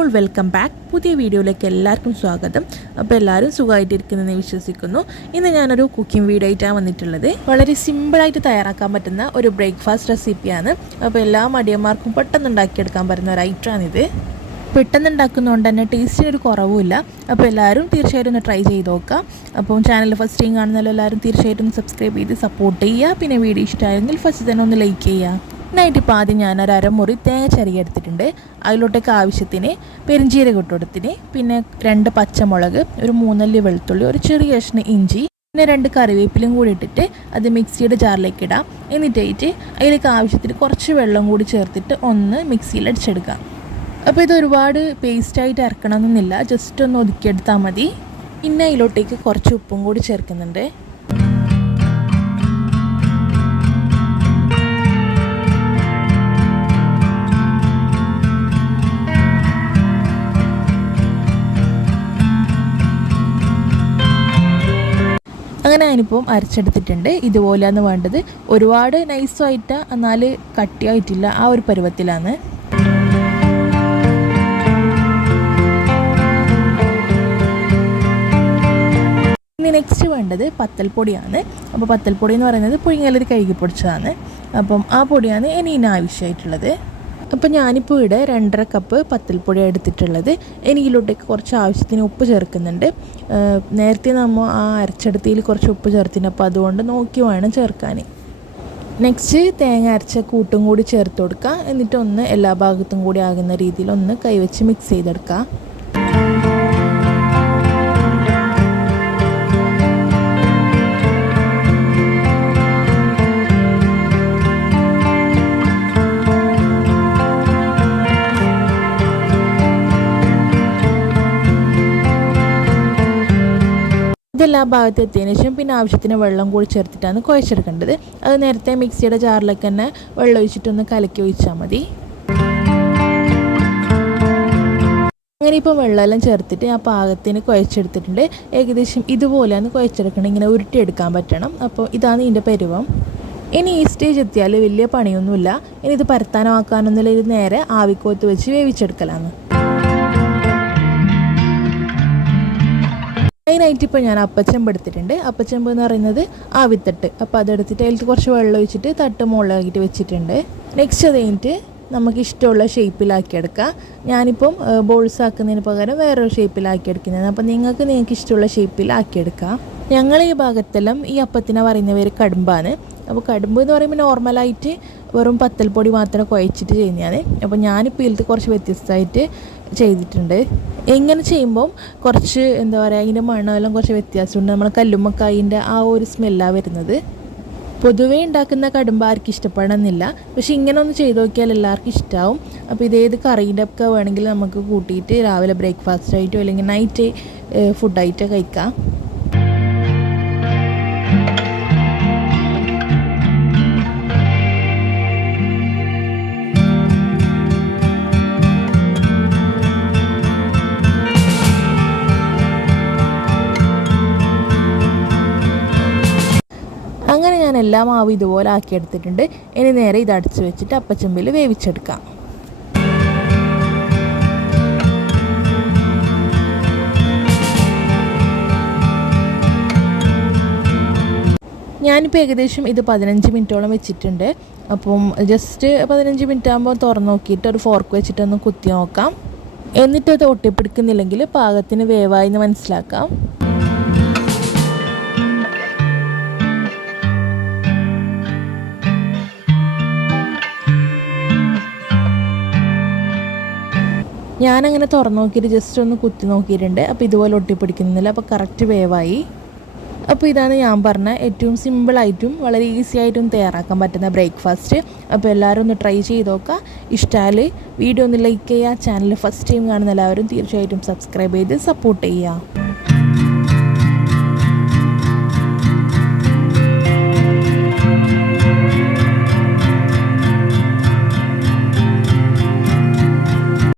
All welcome back. പുതിയ വീഡിയോയിലേക്ക് എല്ലാവർക്കും സ്വാഗതം. അപ്പോൾ എല്ലാവരും സുഖമായിട്ടിരിക്കുന്നതെന്ന് വിശ്വസിക്കുന്നു. ഇന്ന് ഞാനൊരു കുക്കിംഗ് വീഡിയോ ആയിട്ടാണ് വന്നിട്ടുള്ളത്. വളരെ സിമ്പിളായിട്ട് തയ്യാറാക്കാൻ പറ്റുന്ന ഒരു ബ്രേക്ക്ഫാസ്റ്റ് റെസിപ്പിയാണ്. അപ്പോൾ എല്ലാ മടിയന്മാർക്കും പെട്ടെന്ന് ഉണ്ടാക്കിയെടുക്കാൻ പറ്റുന്ന ഒരു ഐറ്റമാണിത്. പെട്ടെന്ന് ഉണ്ടാക്കുന്നതുകൊണ്ട് തന്നെ ടേസ്റ്റിനൊരു കുറവുമില്ല. അപ്പോൾ എല്ലാവരും തീർച്ചയായിട്ടും ഒന്ന് ട്രൈ ചെയ്ത് നോക്കാം. അപ്പം ചാനൽ ഫസ്റ്റ് ടൈം കാണുന്നല്ലോ എല്ലാവരും തീർച്ചയായിട്ടും സബ്സ്ക്രൈബ് ചെയ്ത് സപ്പോർട്ട് ചെയ്യുക. പിന്നെ വീഡിയോ ഇഷ്ടമായെങ്കിൽ ഫസ്റ്റ് തന്നെ ഒന്ന് ലൈക്ക് ചെയ്യുക. ഇതിനായിട്ട് ആദ്യം ഞാനൊരു അരമുറി തേങ്ങ ചിരകി എടുത്തിട്ടുണ്ട്. അതിലോട്ടേക്ക് ആവശ്യത്തിന് പെരിഞ്ചീരകം ഇട്ട് കൊടുത്തിന്, പിന്നെ 2 പച്ചമുളക്, ഒരു 3 അല്ലി വെളുത്തുള്ളി, ഒരു ചെറിയ കഷ്ണം ഇഞ്ചി, പിന്നെ 2 കറിവേപ്പിലും കൂടി ഇട്ടിട്ട് അത് മിക്സിയുടെ ജാറിലേക്ക് ഇടാം. എന്നിട്ടായിട്ട് അതിലേക്ക് ആവശ്യത്തിന് കുറച്ച് വെള്ളം കൂടി ചേർത്തിട്ട് ഒന്ന് മിക്സിയിൽ അടിച്ചെടുക്കാം. അപ്പോൾ ഇത് ഒരുപാട് പേസ്റ്റായിട്ട് ഇറക്കണമെന്നില്ല, ജസ്റ്റ് ഒന്ന് ഒതുക്കിയെടുത്താൽ മതി. പിന്നെ അതിലോട്ടേക്ക് കുറച്ച് ഉപ്പും കൂടി ചേർക്കുന്നുണ്ട്. അങ്ങനെ ഞാനിപ്പം അരച്ചെടുത്തിട്ടുണ്ട്. ഇതുപോലെയാണ് വേണ്ടത്. ഒരുപാട് നൈസായിട്ട് എന്നാൽ കട്ടിയായിട്ടില്ല, ആ ഒരു പരുവത്തിലാണ്. ഇനി നെക്സ്റ്റ് വേണ്ടത് പത്തൽപ്പൊടിയാണ്. അപ്പോൾ പത്തൽപ്പൊടി എന്ന് പറയുന്നത് പുഴുങ്ങലരി കഴുകി പൊടിച്ചതാണ്. അപ്പം ആ പൊടിയാണ് ഇനി ആവശ്യമായിട്ടുള്ളത്. അപ്പോൾ ഞാനിപ്പോൾ ഇവിടെ 2.5 കപ്പ് പത്തൽപ്പൊടി എടുത്തിട്ടുള്ളത്. ഇതിലോട്ടേക്ക് കുറച്ച് ആവശ്യത്തിന് ഉപ്പ് ചേർക്കുന്നുണ്ട്. നേരത്തെ നമ്മൾ ആ അരച്ചെടുത്തതിൽ കുറച്ച് ഉപ്പ് ചേർത്തിന്, അപ്പോൾ അതുകൊണ്ട് നോക്കി വേണം ചേർക്കാൻ. നെക്സ്റ്റ് തേങ്ങ അരച്ച കൂട്ടും കൂടി ചേർത്ത് കൊടുക്കുക. എന്നിട്ടൊന്ന് എല്ലാ ഭാഗത്തും കൂടി ആകുന്ന രീതിയിൽ ഒന്ന് കൈവച്ച് മിക്സ് ചെയ്തെടുക്കുക. ഇതെല്ലാ ഭാഗത്ത് എത്തിയതിനു ശേഷം പിന്നെ ആവശ്യത്തിന് വെള്ളം കൂടി ചേർത്തിട്ടാണ് കുഴച്ചെടുക്കേണ്ടത്. അത് നേരത്തെ മിക്സിയുടെ ജാറിലേക്ക് തന്നെ വെള്ളം ഒഴിച്ചിട്ടൊന്ന് കലക്കി ഒഴിച്ചാൽ മതി. അങ്ങനെ ഇപ്പോൾ വെള്ളമെല്ലാം ചേർത്തിട്ട് ആ പാകത്തിന് കുഴച്ചെടുത്തിട്ടുണ്ട്. ഏകദേശം ഇതുപോലെയാണ് കുഴച്ചെടുക്കണം, ഇങ്ങനെ ഉരുട്ടിയെടുക്കാൻ പറ്റണം. അപ്പോൾ ഇതാണ് ഇതിൻ്റെ പരുവം. ഇനി ഈ സ്റ്റേജ് എത്തിയാൽ വലിയ പണിയൊന്നുമില്ല. ഇനി ഇത് പരത്താനോ ആക്കാനൊന്നുമില്ല, ഇത് നേരെ ആവിക്കോത്ത് വെച്ച് വേവിച്ചെടുക്കലാണ്. അതിനായിട്ട് ഇപ്പോൾ ഞാൻ അപ്പച്ചെമ്പ് എടുത്തിട്ടുണ്ട്. അപ്പച്ചെമ്പ് എന്ന് പറയുന്നത് ആവിത്തട്ട്. അപ്പോൾ അതെടുത്തിട്ട് അതിൽ കുറച്ച് വെള്ളം ഒഴിച്ചിട്ട് തട്ട് മുകളിലാക്കിയിട്ട് വെച്ചിട്ടുണ്ട്. നെക്സ്റ്റ് അത് കഴിഞ്ഞിട്ട് നമുക്ക് ഇഷ്ടമുള്ള ഷേപ്പിലാക്കിയെടുക്കാം. ഞാനിപ്പം ബോൾസ് ആക്കുന്നതിന് പകരം വേറൊരു ഷേപ്പിലാക്കിയെടുക്കുന്നത്. അപ്പോൾ നിങ്ങൾക്ക് ഇഷ്ടമുള്ള ഷേപ്പിലാക്കിയെടുക്കാം. ഞങ്ങൾ ഈ ഭാഗത്തെല്ലാം ഈ അപ്പത്തിനെ പറയുന്ന പേര് കടുമ്പാണ്. അപ്പോൾ കടുമ്പ് എന്ന് പറയുമ്പോൾ നോർമലായിട്ട് വെറും പത്തൽപ്പൊടി മാത്രം കുഴച്ചിട്ട് ചെയ്യുന്നതാണ്. അപ്പോൾ ഞാനിപ്പോൾ ഇതിൽ കുറച്ച് വ്യത്യസ്തമായിട്ട് ചെയ്തിട്ടുണ്ട്. എങ്ങനെ ചെയ്യുമ്പം കുറച്ച് എന്താ പറയുക, അതിൻ്റെ മണമെല്ലാം കുറച്ച് വ്യത്യാസമുണ്ട്. നമ്മൾ കല്ലുമ്മക്കായിൻ്റെ ആ ഒരു സ്മെല്ലാണ് വരുന്നത്. പൊതുവേ ഉണ്ടാക്കുന്ന കടുമ്പ് ആർക്കും ഇഷ്ടപ്പെടണമെന്നില്ല, പക്ഷെ ഇങ്ങനെ ഒന്ന് ചെയ്ത് നോക്കിയാൽ എല്ലാവർക്കും ഇഷ്ടമാവും. അപ്പോൾ ഇതേത് കറീൻ്റെ ഒക്കെ വേണമെങ്കിൽ നമുക്ക് കൂട്ടിയിട്ട് രാവിലെ ബ്രേക്ക്ഫാസ്റ്റ് ആയിട്ടോ അല്ലെങ്കിൽ നൈറ്റ് ഫുഡായിട്ടോ കഴിക്കാം. അങ്ങനെ ഞാൻ എല്ലാ മാവും ഇതുപോലെ ആക്കിയെടുത്തിട്ടുണ്ട്. ഇനി നേരെ ഇത് അടച്ച് വെച്ചിട്ട് അപ്പച്ചെമ്പിൽ വേവിച്ചെടുക്കാം. ഞാനിപ്പോൾ ഏകദേശം ഇത് 15 മിനിറ്റോളം വെച്ചിട്ടുണ്ട്. അപ്പം ജസ്റ്റ് 15 മിനിറ്റ് ആകുമ്പോൾ തുറന്ന് നോക്കിയിട്ട് ഒരു ഫോർക്ക് വെച്ചിട്ടൊന്ന് കുത്തി നോക്കാം. എന്നിട്ടത് ഒട്ടിപ്പിടിക്കുന്നില്ലെങ്കിൽ പാകത്തിന് വേവായി എന്ന് മനസ്സിലാക്കാം. ഞാനങ്ങനെ തുറന്ന് നോക്കിയിട്ട് ജസ്റ്റ് ഒന്ന് കുത്തി നോക്കിയിട്ടുണ്ട്. അപ്പോൾ ഇതുപോലെ ഒട്ടിപ്പിടിക്കുന്നില്ല, അപ്പോൾ കറക്റ്റ് വേവായി. അപ്പോൾ ഇതാണ് ഞാൻ പറഞ്ഞ ഏറ്റവും സിമ്പിളായിട്ടും വളരെ ഈസി ആയിട്ടും തയ്യാറാക്കാൻ പറ്റുന്ന ബ്രേക്ക്ഫാസ്റ്റ്. അപ്പോൾ എല്ലാവരും ഒന്ന് ട്രൈ ചെയ്ത് നോക്കുക. ഇഷ്ടമായാൽ വീഡിയോ ഒന്ന് ലൈക്ക് ചെയ്യുക. ചാനൽ ഫസ്റ്റ് ടൈം കാണുന്ന എല്ലാവരും തീർച്ചയായിട്ടും സബ്സ്ക്രൈബ് ചെയ്ത് സപ്പോർട്ട് ചെയ്യുക.